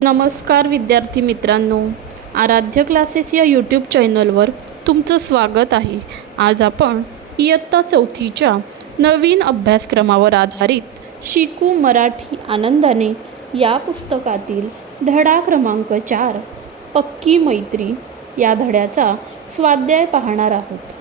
नमस्कार विद्यार्थी मित्रांनो, आराध्य क्लासेस या यूट्यूब चॅनलवर तुमचं स्वागत आहे. आज आपण इयत्ता चौथीच्या नवीन अभ्यासक्रमावर आधारित शिकू मराठी आनंदाने या पुस्तकातील धडा क्रमांक 4 पक्की मैत्री या धड्याचा स्वाध्याय पाहणार आहोत.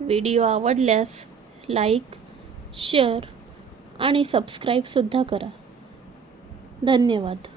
व्हिडिओ आवडल्यास लाईक, शेअर आणि सबस्क्राईबसुद्धा करा. धन्यवाद.